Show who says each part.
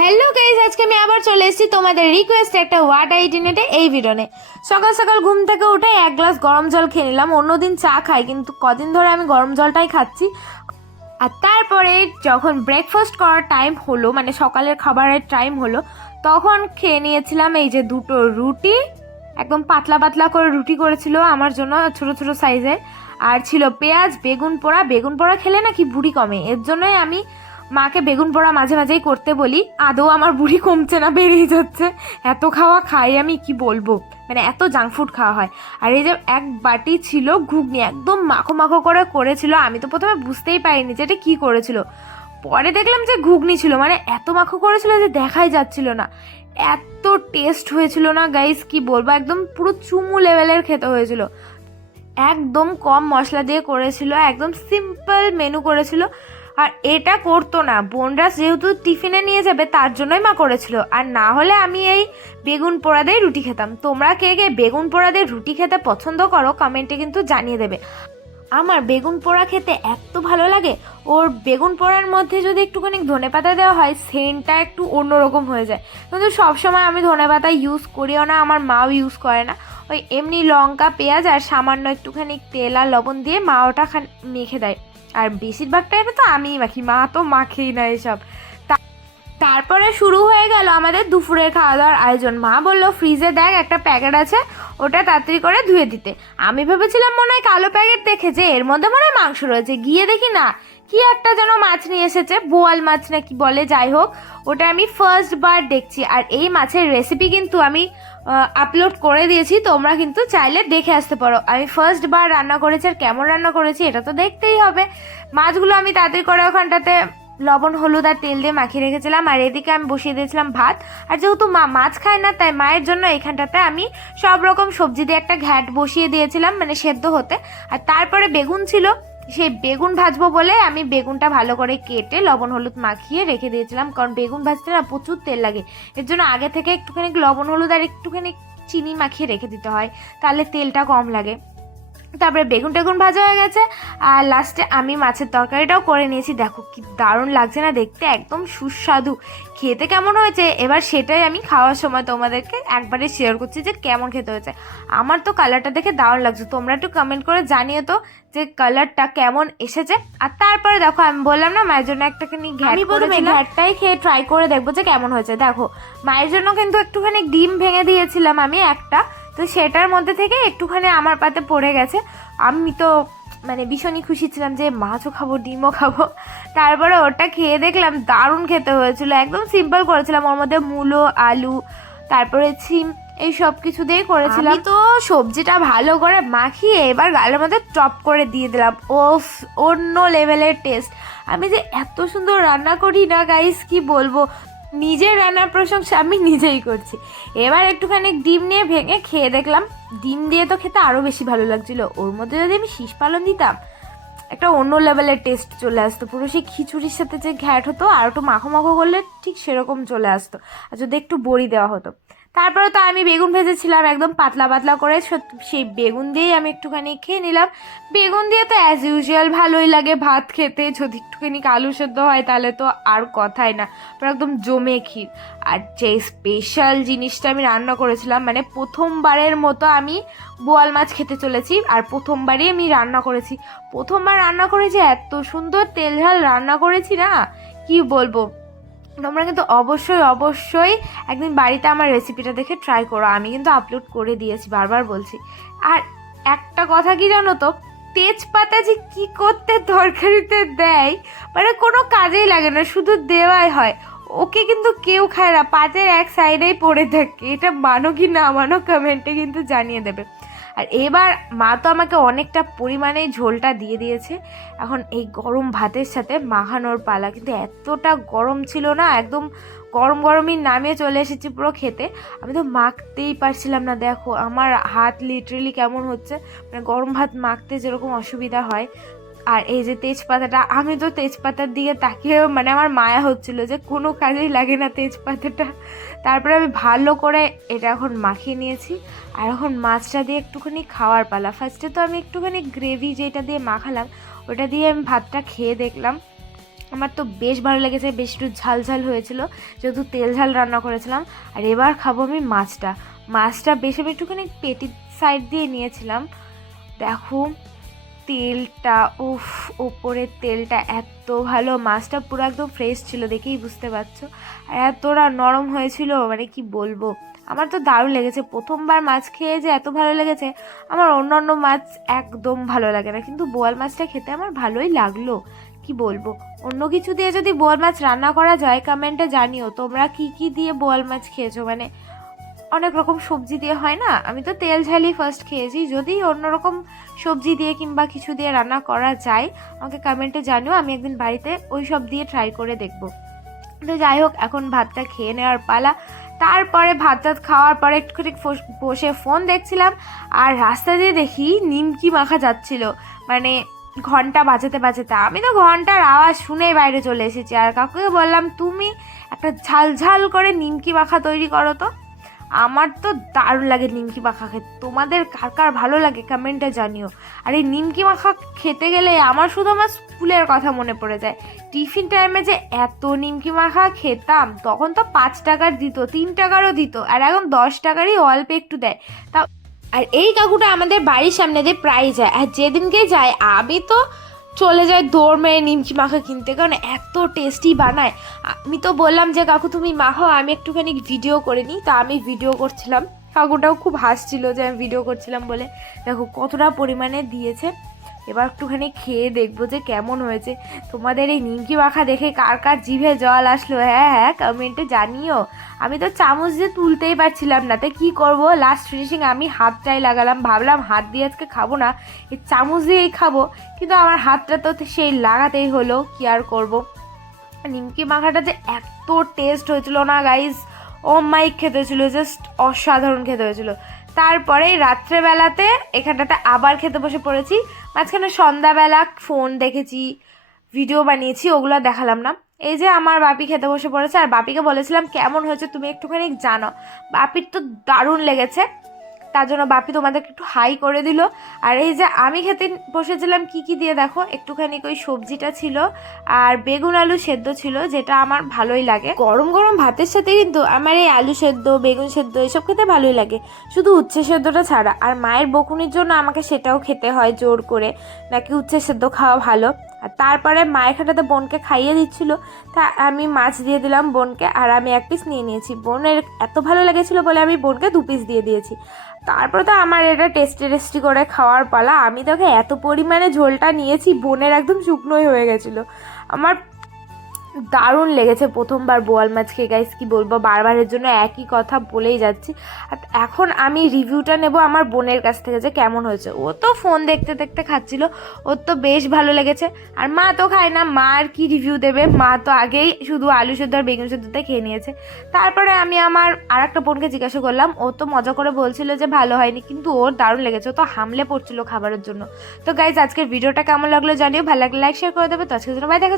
Speaker 1: Hello guys আজকে আমি আবার চলে এসেছি তোমাদের রিকোয়েস্ট একটা ওয়াট আইডিনেটে এই ভিডিওনে সকাল সকাল ঘুম থেকে উঠে এক গ্লাস গরম জল খেয়ে নিলাম, অন্যদিন চা খাই, কিন্তু কদিন ধরে আমি গরম জলটাই খাচ্ছি। আর তারপরে যখন ব্রেকফাস্ট করার টাইম হলো মানে সকালের খাবারের টাইম হলো, তখন খেয়ে নিয়েছিলাম এই যে দুটো রুটি, একদম পাতলা পাতলা করে রুটি করেছিল আমার জন্য, ছোট ছোট সাইজের আর ছিল পেঁয়াজ, বেগুন পোড়া বেগুন পোড়া খেলে নাকি বুড়ি কমে, এর জন্যই আমি মাকে বেগুন পোড়া মাঝে মাঝেই করতে বলি, আদৌ আমার বুড়ি কমছে না, বেরিয়ে যাচ্ছে। এত খাওয়া খাই আমি, কি বলব? মানে এত জাঙ্ক ফুড খাওয়া হয়। আর এই যে এক বাটি ছিল ঘুগনি, একদম মাখো মাখো করে করেছিল। আমি তো প্রথমে বুঝতেই পারিনি যে এটা কী করেছিল। পরে দেখলাম যে ঘুগনি ছিল মানে এত মাখো করেছিল যে দেখাই যাচ্ছিল না। এত টেস্ট হয়েছিল না গাইস কি বলব? একদম পুরো চুমু লেভেলের খেতে হয়েছিল। একদম কম মশলা দিয়ে করেছিল, একদম সিম্পল মেনু করেছিল। আর এটা করতো না। বোনরা যেহেতু টিফিনে নিয়ে যাবে, তার জন্যই মা করেছিল। আর না হলে আমি এই বেগুন পোড়া দিয়ে রুটি খেতাম। তোমরা কে কে বেগুন পোড়া দিয়ে রুটি খেতে পছন্দ করো কমেন্টে কিন্তু জানিয়ে দেবে। আমার বেগুন পোড়া খেতে এত ভালো লাগে, ওর বেগুন পোড়ার মধ্যে যদি একটুখানি ধনে পাতা দেওয়া হয়, সেন্টটা একটু অন্যরকম হয়ে যায়। কিন্তু সবসময় আমি ধনে পাতা ইউজ করিও না, আমার মাও ইউজ করে না। ওই এমনি লঙ্কা, পেঁয়াজ আর সামান্য একটুখানি তেল আর লবণ দিয়ে মা ওটা মেখে দেয়। আর বেশিরভাগটা এটা তো আমিই মাখি মা তো মাখেই না এসব তারপরে শুরু হয়ে গেল আমাদের দুপুরের খাওয়া দাওয়ার আয়োজন। মা বলল ফ্রিজে দেখ, একটা প্যাকেট আছে, ওটা তাড়াতাড়ি করে ধুয়ে দিতে। আমি ভেবেছিলাম মনে হয় কালো প্যাকেট দেখেছে, এর মধ্যে মনে হয় মাংস রয়েছে। গিয়ে দেখি না, কি একটা যেন মাছ নিয়ে এসেছে, বোয়াল মাছ না কি বলে, যাই হোক, ওটা আমি ফার্স্ট বার দেখছি। আর এই মাছের রেসিপি কিন্তু আমি আপলোড করে দিয়েছি, তোমরা কিন্তু চাইলে দেখে আসতে পারো। আমি ফার্স্ট বার রান্না করেছি আর কেমন রান্না করেছি এটা তো দেখতেই হবে। মাছগুলো আমি তাড়াতাড়ি করে ওখানটাতে লবণ, হলুদ আর তেল দিয়ে মাখিয়ে রেখেছিলাম। আর এদিকে আমি বসিয়ে দিয়েছিলাম ভাত। আর যেহেতু মা মাছ খায় না, তাই মায়ের জন্য এখানটাতে আমি সব রকম সবজি দিয়ে একটা ঘ্যাট বসিয়ে দিয়েছিলাম মানে সেদ্ধ হতে। আর তারপরে বেগুন ছিল। সেই বেগুন ভাজবো বলে আমি বেগুনটা ভালো করে কেটে লবণ হলুদ মাখিয়ে রেখে দিয়েছিলাম, কারণ বেগুন ভাজতে না প্রচুর তেল লাগে। এর জন্য আগে থেকে একটুখানি লবণ হলুদ আর একটুখানি চিনি মাখিয়ে রেখে দিতে হয়, তাহলে তেলটা কম লাগে। তারপরে বেগুন টেগুন ভাজা হয়ে গেছে আর লাস্টে আমি মাছের তরকারিটাও করে নিয়েছি। দেখো কি দারুণ লাগছে না দেখতে একদম সুস্বাদু। খেতে কেমন হয়েছে? এবার সেটাই আমি খাওয়ার সময় তোমাদেরকে একবারে শেয়ার করছি যে কেমন খেতে হয়েছে। আমার তো কালারটা দেখে দারুণ লাগছে। তোমরা একটু কমেন্ট করে জানিয়ে তো যে কালারটা কেমন এসেছে। আর তারপরে দেখো আমি বললাম না মায়ের জন্য একটাখানি ঘ্যাট
Speaker 2: আমি প্রথমে
Speaker 1: ঘ্যাটটাই খেয়ে ট্রাই করে দেখব যে কেমন হয়েছে। দেখো মায়ের জন্য কিন্তু একটুখানি ডিম ভেঙে দিয়েছিলাম আমি একটা। তো সেটার মধ্যে থেকে একটুখানি আমার পাতে পড়ে গেছে। আমি তো মানে ভীষণই খুশি ছিলাম যে, মাছও খাব, ডিমও খাব। তারপরে ওটা খেয়ে দেখলাম দারুণ খেতে হয়েছিল। একদম সিম্পল করেছিলাম। ওর মধ্যে মূলো, আলু, তারপরে ছিম, এই সব কিছু দিয়েই করেছিলাম। তো সবজিটা ভালো করে মাখিয়ে এবার গালের মধ্যে টপ করে দিয়ে দিলাম। ও অন্য লেভেলের টেস্ট আমি যে এত সুন্দর রান্না করি না গাইস কি বলব? নিজের রান্নার প্রশংসা আমি নিজেই করছি। এবার একটুখানি ডিম নিয়ে ভেঙে খেয়ে দেখলাম, ডিম দিয়ে তো খেতে আরও বেশি ভালো লাগছিল। ওর মধ্যে যদি আমি শীষ পালন দিতাম, একটা অন্য লেভেলের টেস্ট চলে আসতো। পুরো সেই খিচুড়ির সাথে যে ঘ্যাট হতো আর একটু মাখো মাখো করলে ঠিক সেরকম চলে আসতো। আর যদি একটু বড়ি দেওয়া হতো। তারপরে তো আমি বেগুন ভেজেছিলাম, একদম পাতলা পাতলা করে। সেই বেগুন দিয়েই আমি একটুখানি খেয়ে নিলাম। বেগুন দিয়ে তো অ্যাজ ইউজুয়াল ভালোই লাগে ভাত খেতে। যদি একটুখানি আলু সেদ্ধ হয় তাহলে তো আর কথাই না। একদম জমে ক্ষীর। আর যে স্পেশাল জিনিসটা আমি রান্না করেছিলাম মানে প্রথমবারের মতো আমি বোয়াল মাছ খেতে চলেছি। আর প্রথমবারই আমি রান্না করেছি। প্রথমবার রান্না করেছি, এত সুন্দর তেল ঝাল রান্না করেছি না? কি বলব? তোমরা কিন্তু অবশ্যই অবশ্যই একদিন বাড়িতে আমার রেসিপিটা দেখে ট্রাই করো। আমি কিন্তু আপলোড করে দিয়েছি, বারবার বলছি। আর একটা কথা কি জানো তো? তেজপাতা যে কি করতে তরকারিতে দেয় মানে কোনো কাজেই লাগে না, শুধু দেওয়াই হয়। ওকে কিন্তু কেউ খায় না পাতের এক সাইডেই পড়ে থাকে। এটা মানো কি না মানো কমেন্টে কিন্তু জানিয়ে দেবে। আর এবার মা তো আমাকে অনেকটা পরিমাণে ঝোলটা দিয়ে দিয়েছে। এখন এই গরম ভাতের সাথে মাখানোর পালা। কিন্তু এতটা গরম ছিল না, একদম গরম গরমই নামিয়ে চলে এসেছি পুরো খেতে। আমি তো মাখতেই পারছিলাম না, দেখো আমার হাত লিটারেলি কেমন হচ্ছে। মানে গরম ভাত মাখতে যেরকম অসুবিধা হয়। আর এই যে তেজপাতাটা, আমি তো তেজপাতার দিকে তাকিয়ে মানে আমার মায়া হচ্ছিল যে কোনো কাজেই লাগে না তেজপাতাটা। তারপরে আমি ভালো করে এটা এখন মাখিয়ে নিয়েছি। আর এখন মাছটা দিয়ে একটুখানি খাওয়ার পালা। ফার্স্টে তো আমি একটুখানি গ্রেভি যেটা দিয়ে মাখালাম, ওটা দিয়ে আমি ভাতটা খেয়ে দেখলাম। আমার তো বেশ ভালো লেগেছে, বেশ একটু ঝাল ঝাল হয়েছিল, যেহেতু তেল ঝাল রান্না করেছিলাম। আর এবার খাব আমি মাছটা। মাছটা বেশ আমি একটুখানি পেটির সাইড দিয়ে নিয়েছিলাম। দেখো তেলটা, উফ, ওপরের তেলটা এত ভালো। মাছটা পুরো একদম ফ্রেশ ছিল দেখেই বুঝতে পারছ। আর এতটা নরম হয়েছিল মানে কি বলব। আমার তো দারুণ লেগেছে। প্রথমবার মাছ খেয়ে যে এত ভালো লেগেছে, আমার অন্য অন্য মাছ একদম ভালো লাগে না। কিন্তু বোয়াল মাছটা খেতে আমার ভালোই লাগল, কি বলব। অন্য কিছু দিয়ে যদি বোয়াল মাছ রান্না করা যায় কমেন্টে জানিও। তোমরা কি কি দিয়ে বোয়াল মাছ খেয়েছো? মানে অনেক রকম সবজি দিয়ে হয় না? আমি তো তেল ঝালি ফার্স্ট খেয়েছি। যদি অন্যরকম সবজি দিয়ে কিংবা কিছু দিয়ে রান্না করা যায়, আমাকে কমেন্টে জানিও, আমি একদিন বাড়িতে ওই সব দিয়ে ট্রাই করে দেখব। তো যাই হোক, এখন ভাতটা খেয়ে নেওয়ার পালা। তারপরে ভাত টাত খাওয়ার পরে একটুখানি বসে ফোন দেখছিলাম, আর রাস্তা দিয়ে দেখি নিমকি মাখা যাচ্ছিল। মানে ঘণ্টা বাজাতে বাজাতে। আমি তো ঘণ্টার আওয়াজ শুনেই বাইরে চলে এসেছি। আর কাকুকে বললাম, তুমি একটা ঝাল ঝাল করে নিমকি মাখা তৈরি করো তো। আমার তো দারুণ লাগে নিমকি মাখা খেতে। তোমাদের কার কার ভালো লাগে কমেন্টে জানিও। আর এই নিমকি মাখা খেতে গেলে আমার শুধু আমার স্কুলের কথা মনে পড়ে যায়। টিফিন টাইমে যে এত নিমকি মাখা খেতাম, তখন তো পাঁচ টাকার দিত, তিন টাকারও দিত, আর এখন দশ টাকারই অল্প একটু দেয়। তা আর এই কাকুটা আমাদের বাড়ির সামনে দিয়ে প্রায় যায়, আর যেদিনকে যায় আমি তো চলে যায় দৌড় মেরে নিমকি মাখা কিনতে, কারণ এত টেস্টি বানায়। আমি তো বললাম যে, কাকু, তুমি মাখাও আমি একটুখানি ভিডিও করে নিই। তা আমি ভিডিও করছিলাম। কাকুটাও খুব হাসছিল যে, আমি ভিডিও করছিলাম বলে, দেখো কতটা পরিমাণে দিয়েছে। এবার একটুখানি খেয়ে দেখব যে কেমন হয়েছে। তোমাদের এই নিমকি মাখা দেখে কার কার জিভে জল আসলো? হ্যাঁ হ্যাঁ কমেন্টে জানিও। আমি তো চামচ দিয়ে তুলতেই পারছিলাম না। তাই কী করব? লাস্ট ফিনিশিং আমি হাতটাই লাগালাম। ভাবলাম হাত দিয়ে আজকে খাব না এই চামচ দিয়েই খাব। কিন্তু আমার হাতটা তো সেই লাগাতেই হলো। কি আর করব? নিমকি মাখাটা যে এত টেস্ট হয়েছিল না গাইস ও মাইক খেতে ছিল জাস্ট অসাধারণ খেতে হয়েছিল। তারপরে রাত্রেবেলাতে এখানটাতে আবার খেতে বসে পড়েছি। মাঝখানে সন্ধ্যাবেলা ফোন দেখেছি, ভিডিও বানিয়েছি, ওগুলো দেখালাম না। এই যে আমার বাপি খেতে বসে পড়েছে, আর বাপিকে বলেছিলাম, কেমন হয়েছে তুমি একটুখানি জানো। বাপির তো দারুণ লেগেছে। তার জন্য বাপি তোমাদেরকে একটু হাই করে দিল। আর এই যে আমি খেতে বসেছিলাম, কি কি দিয়ে দেখো? একটুখানি ওই সবজিটা ছিল আর বেগুন আলু সেদ্ধ ছিল, যেটা আমার ভালোই লাগে। গরম গরম ভাতের সাথে কিন্তু আমার এই আলু সেদ্ধ, বেগুন সেদ্ধ এসব খেতে ভালোই লাগে। শুধু উচ্ছে সেদ্ধটা ছাড়া। আর মায়ের বকুনির জন্য আমাকে সেটাও খেতে হয় জোর করে। নাকি উচ্ছে সেদ্ধ খাওয়া ভালো। আর তারপরে মায়ের খাটাতে বোনকে খাইয়ে দিচ্ছিল। তা আমি মাছ দিয়ে দিলাম বোনকে আর আমি এক পিস নিয়ে নিয়েছি। বোনের এত ভালো লেগেছিল বলে আমি বোনকে দু পিস দিয়ে দিয়েছি। তারপরে তো আমার এটা টেস্টি টেস্টি করে খাওয়ার পালা। আমি তোকে এত পরিমাণে ঝোলটা নিয়েছি, বোনের একদম শুকনোই হয়ে গেছিল। আমার দারুণ লেগেছে প্রথমবার বোয়াল মাছ খেয়ে। গাইস কি বলব? বারবারের জন্য একই কথা বলেই যাচ্ছি। আর এখন আমি রিভিউটা নেব আমার বোনের কাছ থেকে যে কেমন হয়েছে। ও তো ফোন দেখতে দেখতে খাচ্ছিল। ওর তো বেশ ভালো লেগেছে। আর মা তো খায় না। মা আর কি রিভিউ দেবে? মা তো আগেই শুধু আলু সেদ্ধ আর বেগুন সেদ্ধটা খেয়ে নিয়েছে। তারপরে আমি আমার আর একটা বোনকে জিজ্ঞাসা করলাম। ও তো মজা করে বলছিল যে ভালো হয়নি, কিন্তু ওর দারুণ লেগেছে। ও তো হামলে পড়ছিল খাবারের জন্য। তো গাইজ আজকের ভিডিওটা কেমন লাগল জানিও। ভালো লাগলে লাইক শেয়ার করে দেবে। তো আজকের জন্য বাই দেখা